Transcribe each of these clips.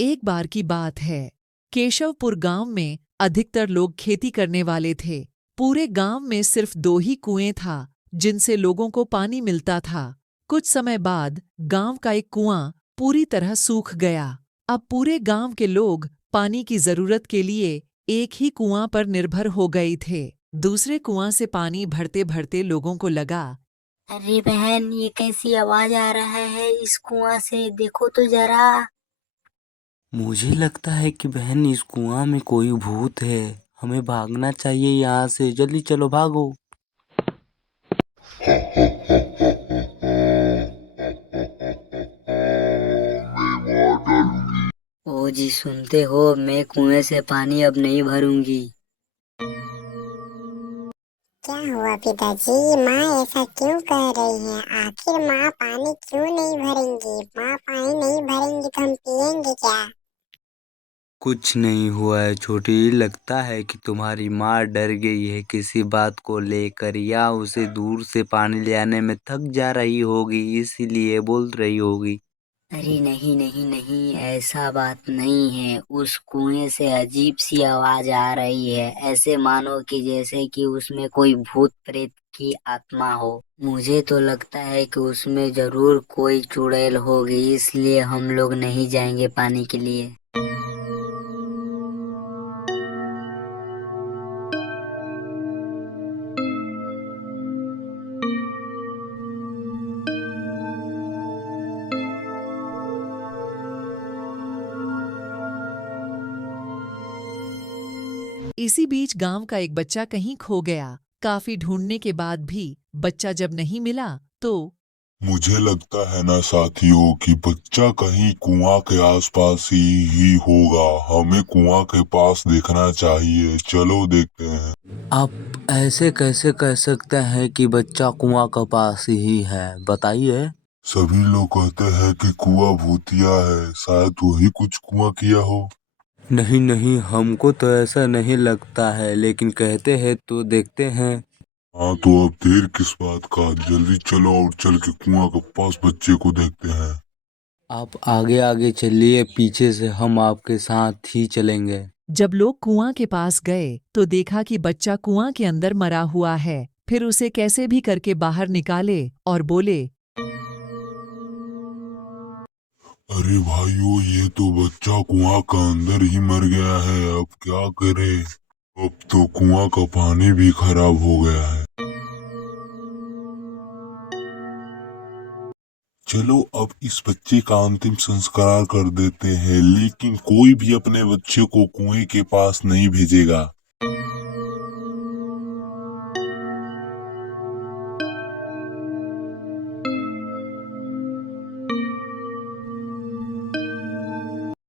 एक बार की बात है। केशवपुर गांव में अधिकतर लोग खेती करने वाले थे। पूरे गांव में सिर्फ दो ही कुएं था जिनसे लोगों को पानी मिलता था। कुछ समय बाद गांव का एक कुआं पूरी तरह सूख गया। अब पूरे गांव के लोग पानी की जरूरत के लिए एक ही कुआं पर निर्भर हो गए थे। दूसरे कुआं से पानी भरते भरते लोगों को लगा, अरे बहन, ये कैसी आवाज आ रहा है इस कुआं से? देखो तो जरा। मुझे लगता है कि बहन इस कुआं में कोई भूत है। हमें भागना चाहिए यहाँ से। जल्दी चलो, भागो। ओ जी, सुनते हो? मैं कुएं से पानी अब नहीं भरूंगी। क्या हुआ पिताजी? माँ ऐसा क्यों कह रही है? आखिर माँ पानी क्यों नहीं भरेंगी? माँ पानी नहीं भरेंगी तो हम पियेंगे क्या? कुछ नहीं हुआ है छोटी। लगता है कि तुम्हारी माँ डर गई है किसी बात को लेकर, या उसे दूर से पानी ले आने में थक जा रही होगी, इसीलिए बोल रही होगी। अरे नहीं नहीं नहीं, ऐसा बात नहीं है। उस कुएं से अजीब सी आवाज आ रही है, ऐसे मानो कि जैसे कि उसमें कोई भूत प्रेत की आत्मा हो। मुझे तो लगता है कि उसमें जरूर कोई चुड़ैल होगी, इसलिए हम लोग नहीं जाएंगे पानी के लिए। इसी बीच गांव का एक बच्चा कहीं खो गया। काफी ढूंढने के बाद भी बच्चा जब नहीं मिला तो मुझे लगता है ना साथियों कि बच्चा कहीं कुआं के आसपास ही होगा। हमें कुआं के पास देखना चाहिए। चलो देखते हैं। आप ऐसे कैसे कह सकते हैं कि बच्चा कुआं के पास ही है? बताइए। सभी लोग कहते हैं कि कुआं भूतिया है। शायद वही कुछ कुआं किया हो। नहीं नहीं, हमको तो ऐसा नहीं लगता है, लेकिन कहते हैं तो देखते हैं। हाँ तो अब देर किस बात का? जल्दी चलो और चल के कुआं के पास बच्चे को देखते हैं। आप आगे आगे चलिए, पीछे से हम आपके साथ ही चलेंगे। जब लोग कुआं के पास गए तो देखा कि बच्चा कुआं के अंदर मरा हुआ है। फिर उसे कैसे भी करके बाहर निकाले और बोले, अरे भाइयों, ये तो बच्चा कुआं का अंदर ही मर गया है। अब क्या करे? अब तो कुआं का पानी भी खराब हो गया है। चलो अब इस बच्चे का अंतिम संस्कार कर देते हैं, लेकिन कोई भी अपने बच्चे को कुएं के पास नहीं भेजेगा।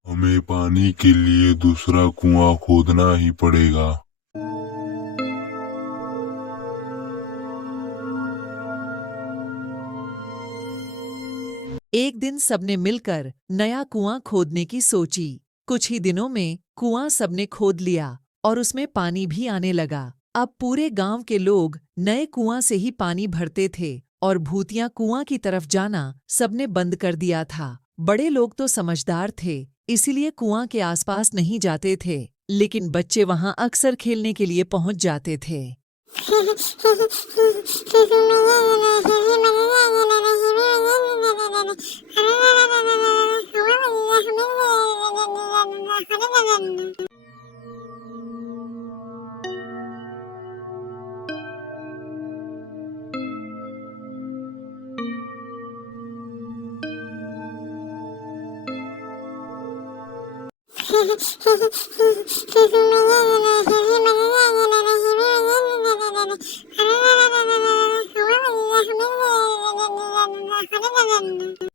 हमें पानी के लिए दूसरा कुआं खोदना ही पड़ेगा। एक दिन सबने मिलकर नया कुआं खोदने की सोची। कुछ ही दिनों में कुआं सबने खोद लिया और उसमें पानी भी आने लगा। अब पूरे गांव के लोग नए कुआं से ही पानी भरते थे और भूतिया कुआं की तरफ जाना सबने बंद कर दिया था। बड़े लोग तो समझदार थे, इसीलिए कुआं के आसपास नहीं जाते थे, लेकिन बच्चे वहां अक्सर खेलने के लिए पहुंच जाते थे।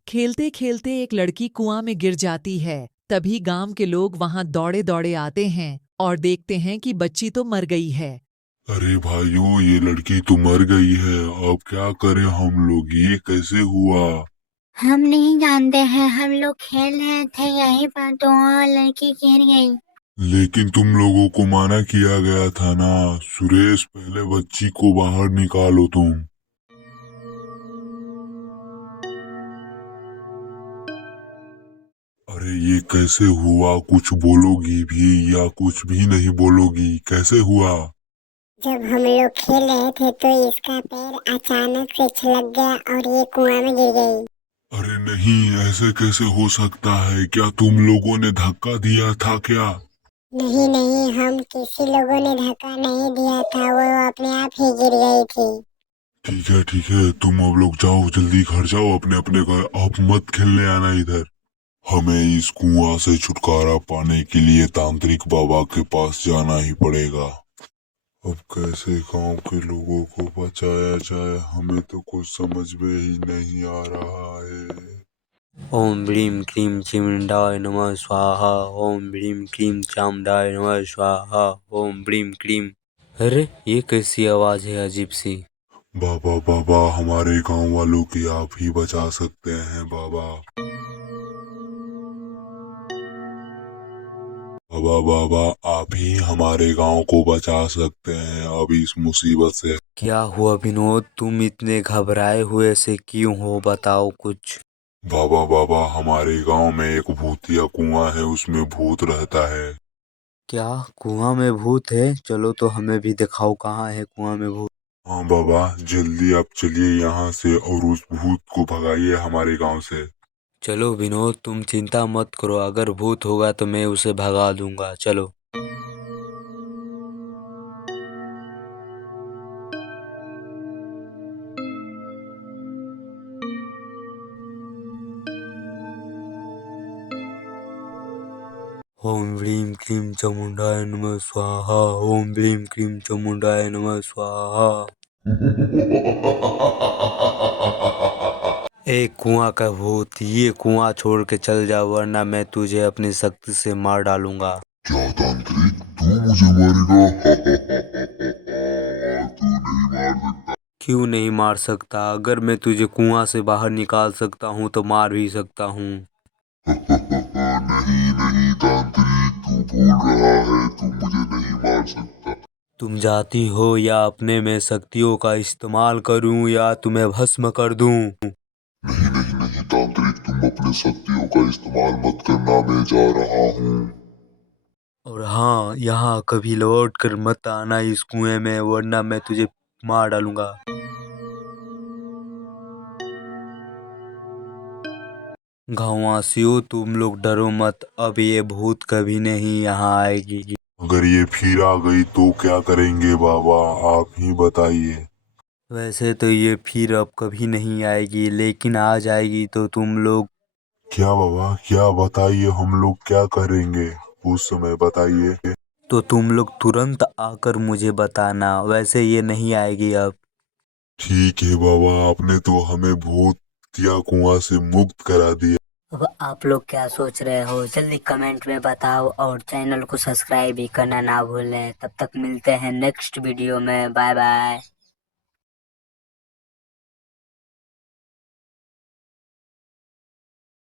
खेलते खेलते एक लड़की कुआं में गिर जाती है। तभी गांव के लोग वहां दौड़े दौड़े आते हैं और देखते हैं कि बच्ची तो मर गई है। अरे भाइयों, ये लड़की तो मर गई है। अब क्या करें हम लोग? ये कैसे हुआ? हम नहीं जानते हैं। हम लोग खेल रहे थे यहीं पर तो और लड़की गिर गई। लेकिन तुम लोगों को मना किया गया था ना। सुरेश, पहले बच्ची को बाहर निकालो तुम। अरे ये कैसे हुआ? कुछ बोलोगी भी या कुछ भी नहीं बोलोगी? कैसे हुआ? जब हम लोग खेल रहे थे तो इसका पैर अचानक से छलक गया और ये कुआं में गिर गई। अरे नहीं, ऐसे कैसे हो सकता है? क्या तुम लोगों ने धक्का दिया था क्या? नहीं नहीं, हम किसी लोगों ने धक्का नहीं दिया था, वो अपने आप ही गिर गई थी। ठीक है, तुम अब लोग जाओ, जल्दी घर जाओ अपने अपने घर। अब मत खेलने आना इधर। हमें इस कुआं से छुटकारा पाने के लिए तांत्रिक बाबा के पास जाना ही पड़ेगा। अब कैसे गांव के लोगों को बचाया जाए, हमें तो कुछ समझ में ही नहीं आ रहा है। ओम ब्रीम क्रीम चिमुंडाय नमः स्वाहा। ओम ब्रीम क्रीम चामुंडाय नमः स्वाहा। ओम ब्रीम क्रीम। अरे ये कैसी आवाज है अजीब सी। बाबा बाबा, हमारे गांव वालों की आप ही बचा सकते हैं बाबा। बाबा बाबा, आप ही हमारे गांव को बचा सकते हैं अब इस मुसीबत से। क्या हुआ विनोद, तुम इतने घबराए हुए से क्यों हो, बताओ कुछ। बाबा बाबा, हमारे गांव में एक भूतिया कुआं है, उसमें भूत रहता है। क्या कुआं में भूत है? चलो तो हमें भी दिखाओ कहाँ है कुआं में भूत। हाँ बाबा, जल्दी आप चलिए यहाँ से और उस भूत को भगाइए हमारे गांव से। चलो विनोद, तुम चिंता मत करो, अगर भूत होगा तो मैं उसे भगा दूंगा, चलो। ओम ह्रीं क्लीं चामुंडाय नमः स्वाहा। ओम ह्रीं क्लीं चामुंडाय नमः स्वाहा। ए कुआं का भूत, ये कुआं छोड़ के चल जा वरना मैं तुझे अपनी शक्ति से मार डालूंगा। क्या तांत्रिक, तू मुझे मारेगा? तू नहीं मार सकता। क्यों नहीं मार सकता? अगर मैं तुझे कुआं से बाहर निकाल सकता हूँ तो मार भी सकता हूँ। नहीं नहीं तांत्रिक, तू भूल रहा है, तू मुझे नहीं मार सकता। तुम जाती हो या अपने में शक्तियों का इस्तेमाल करूं या तुम्हें भस्म कर दूं? नहीं नहीं नहीं तांत्रिक, तुम अपने शक्तियों का इस्तेमाल मत करना, मैं जा रहा हूँ। और हाँ, यहाँ कभी लौट कर मत आना इस कुएं में वरना मैं तुझे मार डालूंगा। गाँववासियों, तुम लोग डरो मत, अब ये भूत कभी नहीं यहाँ आएगी। अगर ये फिर आ गई तो क्या करेंगे बाबा, आप ही बताइए। वैसे तो ये फिर अब कभी नहीं आएगी, लेकिन आ जाएगी तो तुम लोग। क्या बाबा, क्या बताइए, हम लोग क्या करेंगे उस समय, बताइए। तो तुम लोग तुरंत आकर मुझे बताना, वैसे ये नहीं आएगी अब। ठीक है बाबा, आपने तो हमें भूतिया कुआं से मुक्त करा दिया। अब आप लोग क्या सोच रहे हो, जल्दी कमेंट में बताओ और चैनल को सब्सक्राइब भी करना ना भूलें। तब तक मिलते हैं नेक्स्ट वीडियो में, बाय बाय।